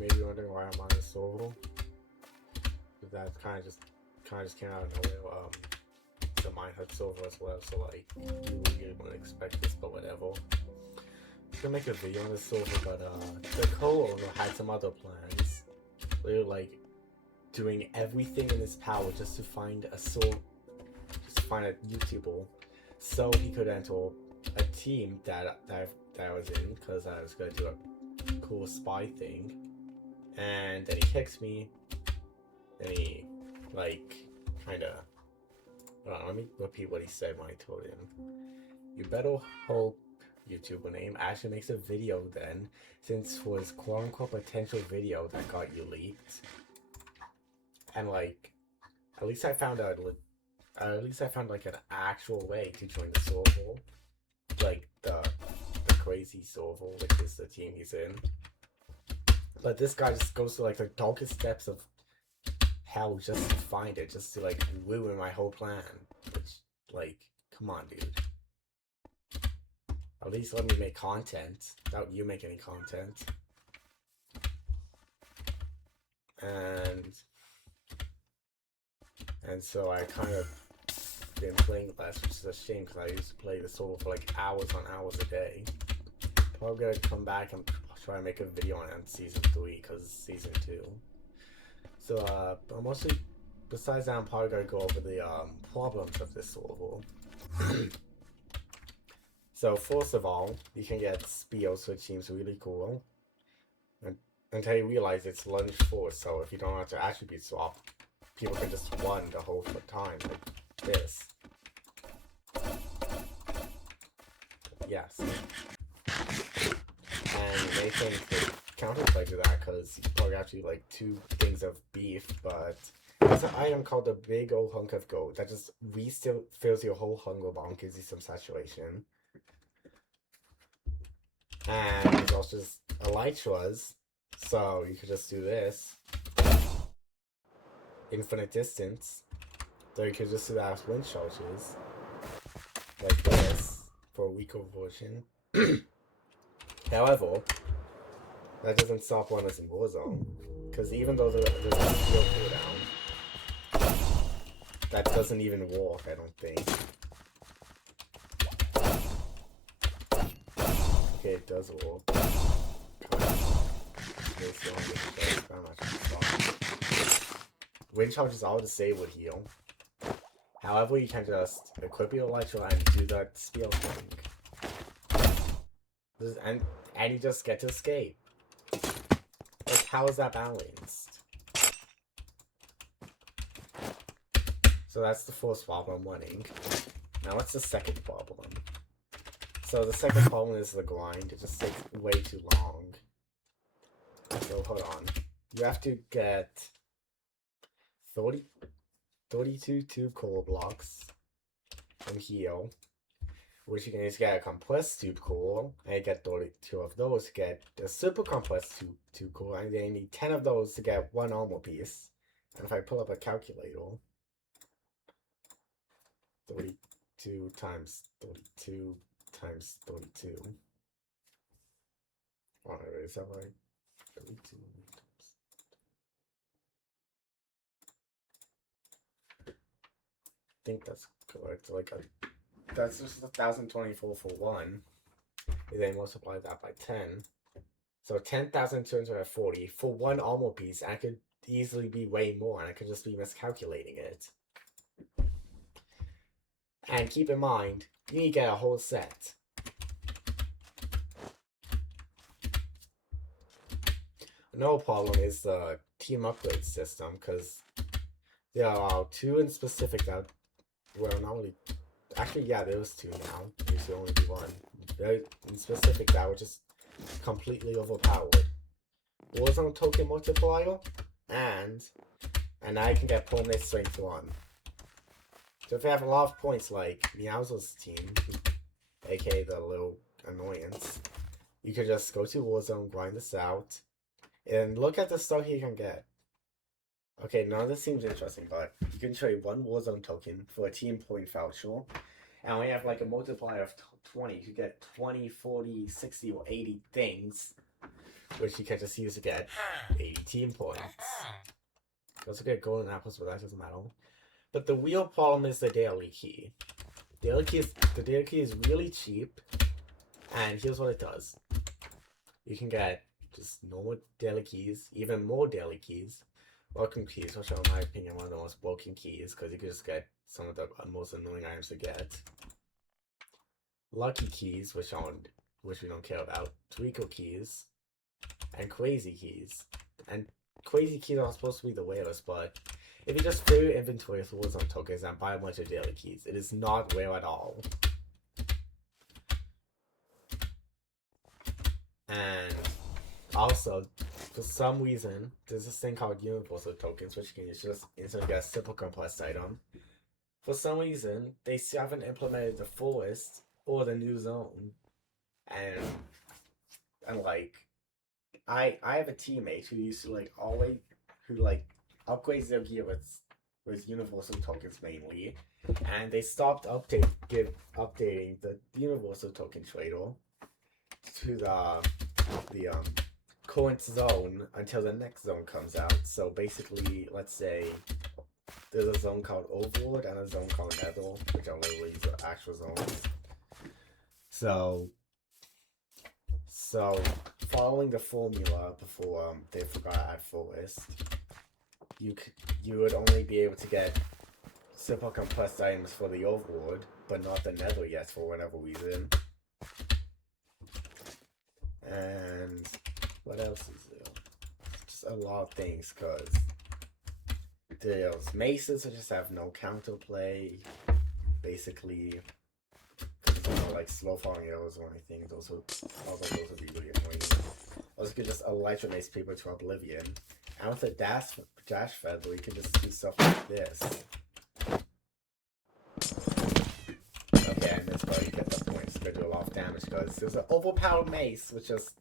maybe wondering why I'm on this server. That kind of just came out of nowhere. The minehut server as well, so like you wouldn't expect this, but whatever. I'm gonna make a video on this server, but the co-owner had some other plans. They were like doing everything in his power just to find a YouTuber, so he could enter a team that I was in, because I was gonna do a cool spy thing, and then he kicked me. Then he like kinda, let me repeat what he said when I told him. You better hope YouTuber name actually makes a video then, since it was quote unquote potential video that got you leaked. And like, at least I found like an actual way to join the server, like the crazy server, which is the team he's in. But this guy just goes to like the darkest depths of hell just to find it, just to like ruin my whole plan. Which, like, come on, dude. At least let me make content without you make any content. And so I kind of been playing less, which is a shame because I used to play this server for like hours on hours a day. Probably gonna come back and try to make a video on season 3 because it's season 2. So but mostly, besides that, I'm probably gonna go over the problems of this server. So first of all, you can get spears, which seems really cool, and until you realize it's lunge force. So if you don't have to attribute swap, people can just run the whole time like this. Yes. And they think they counterplay to that because you probably actually like 2 things of beef, but there's an item called the big old hunk of gold that just fills your whole hunger bar and gives you some saturation. And there's also just elytras, so you could just do this. Infinite distance. So you could just do that as wind charges. Like this, for a weaker version. However, that doesn't stop one that's in Warzone. Because even though there's a shield cooldown, that doesn't even work, I don't think. Okay, it does work. Wind charges are disabled heal. However, you can just equip your elytra and do that spear thing. And you just get to escape. Like, how is that balanced? So that's the first problem I'm winning. Now what's the second problem? So the second problem is the grind. It just takes way too long. So hold on. You have to get 32 tube core blocks from here, which you can just get a compressed tube core, and you get 32 of those to get the super compressed tube core, and then you need 10 of those to get 1 armor piece. And if I pull up a calculator, 32 times 32 times 32. Oh, is that right? 32 times. I think that's correct. Like that's just 1,024 for 1. And then multiply that by 10. So 10,240 for 1 armor piece. And I could easily be way more, and I could just be miscalculating it. And keep in mind, you need to get a whole set. Another problem is the team upgrade system, because there are 2 in specific that, well, not only, actually, yeah, there was 2 now. There used to only be 1. They're in specific that were just completely overpowered. Warzone token multiplier, and now you can get permanent strength 1. So if you have a lot of points like Meows's team, aka the little annoyance, you could just go to Warzone, grind this out, and look at the stuff you can get. Okay, none of this seems interesting, but you can trade 1 Warzone token for a team point voucher, and we have like a multiplier of 20. You get 20, 40, 60, or 80 things. which you can just use to get 80 team points. You also get golden apples, but that doesn't matter. But the real problem is the daily key. The daily key is really cheap, and here's what it does. You can get just normal daily keys, even more daily keys, welcome keys, which are in my opinion one of the most broken keys, because you can just get some of the most annoying items to get. Lucky keys, which we don't care about, Tweakle keys, and crazy keys. And crazy keys are supposed to be the rarest, but if you just fill your inventory with Warzone tokens and buy a bunch of daily keys, it is not rare at all. And also, for some reason, there's this thing called universal tokens, which you can use just instantly get a simple compressed item. For some reason, they still haven't implemented the forest or the new zone. And like, I have a teammate who used to upgrades their gear with universal tokens mainly, and they stopped updating the universal token trader to the current zone until the next zone comes out. So basically, let's say there's a zone called Overlord and a zone called Nether, which are literally the actual zones. So following the formula before they forgot to add forest, you would only be able to get simple compressed items for the Overlord, but not the Nether yet for whatever reason. And what else is there? Just a lot of things, because there's maces that just have no counterplay. Basically, because there's no like slow falling arrows or anything. Those would be really annoying. Also, you could just electro mace people to oblivion. And with a dash feather, you can just do stuff like this. Okay, I missed, but you get the point. It's gonna do a lot of damage because there's an overpowered mace, which is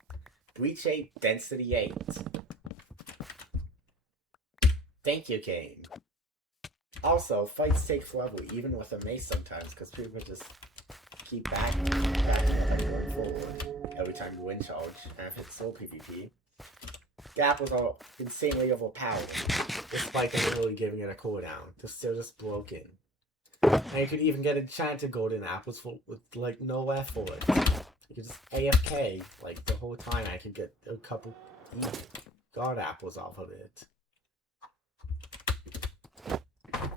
Breach 8, Density 8. Thank you, game. Also, fights take forever, even with a mace sometimes, because people just keep backing up and going forward every time you win charge. And if it's slow PvP, Gap was all insanely overpowered, despite them literally giving it a cooldown. They're still just broken. And you could even get enchanted golden apples with like no effort. You could just AFK like the whole time. I could get a couple god apples off of it,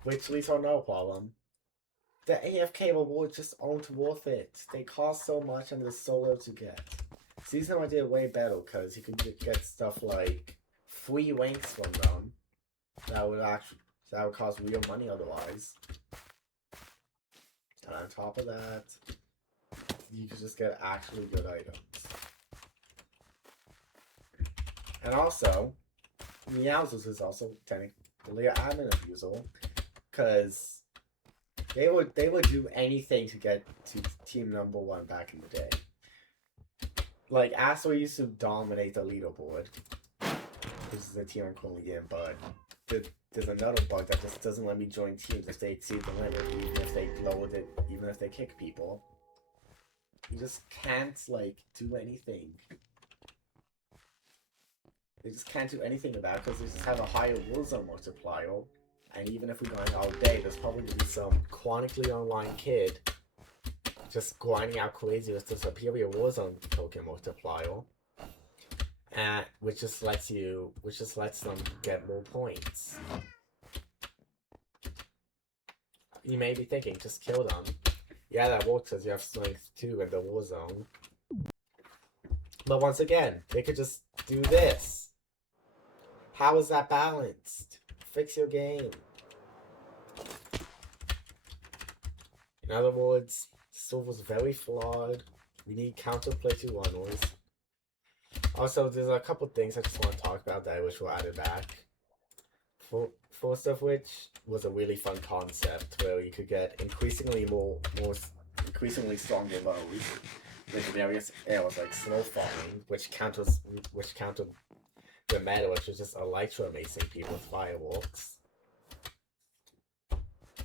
which leads to no problem. The AFK rewards just aren't worth it. They cost so much and they're so low to get. Season 1 did way better because you could get stuff like free ranks from them that would cost real money otherwise. And on top of that, you could just get actually good items. And also, Meowsers is also technically an admin abuser, because they would do anything to get to team number 1 back in the day. Like, Astro used to dominate the leaderboard, which is the team I'm currently in, but there's another bug that just doesn't let me join teams if they exceed the limit, even if they lowered it, even if they kick people. You just can't, like, do anything. They just can't do anything about it because they just have a higher Warzone multiplier. And even if we're going all day, there's probably going to be some chronically online kid just grinding out crazy with the superior Warzone token multiplier. Which just lets them get more points. You may be thinking, just kill them. Yeah, that works because you have strength 2 in the Warzone. But once again, they could just do this. How is that balanced? Fix your game. In other words, Silver's very flawed. We need counterplay to runners. Also, there's a couple things I just want to talk about that I wish were added back. First of which was a really fun concept where you could get increasingly stronger bows with various arrows like slow falling, which countered the meta, which is just electromacing people with fireworks.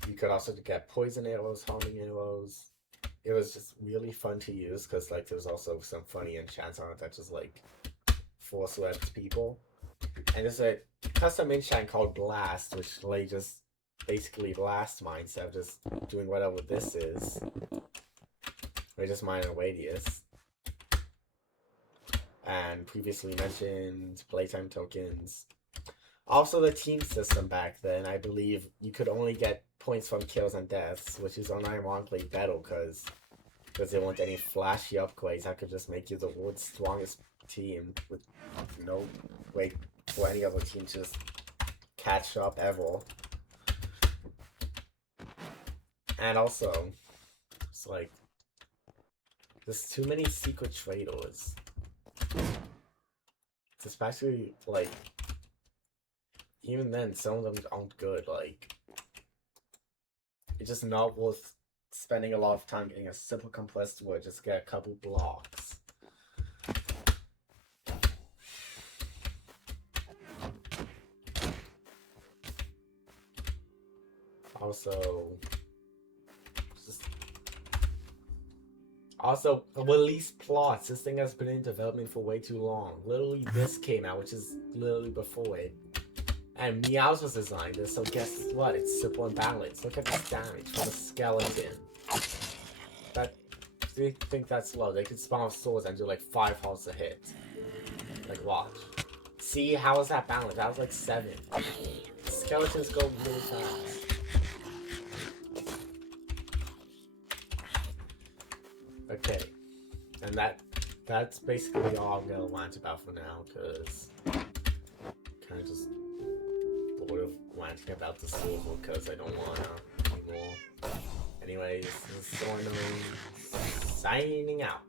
You could also get poison arrows, harming arrows. It was just really fun to use because like there's also some funny enchants on it that just like for select people. And there's a custom enchant called Blast, which like just basically blast mine instead of just doing whatever this is. Or just minor radius. And previously mentioned playtime tokens. Also the team system back then, I believe you could only get points from kills and deaths, which is unironically better because there weren't any flashy upgrades that could just make you the world's strongest team with no way for any other team to just catch up ever. And also, it's like, there's too many secret traders. It's especially, like, even then, some of them aren't good, like, it's just not worth spending a lot of time getting a simple compressed word, just get a couple blocks. Also, release plots. This thing has been in development for way too long. Literally, this came out, which is literally before it. And Meows's designed this, so guess what? It's simple and balanced. Look at this damage from a skeleton. Do you think that's low? They could spawn swords and do like 5 hearts a hit. Like, watch. See, how is that balanced? That was like 7. Skeletons go really fast. Okay, and that's basically all I'm gonna rant about for now, because kind of just bored of ranting about the server because I don't wanna anymore. Anyways, this is Sorno signing out.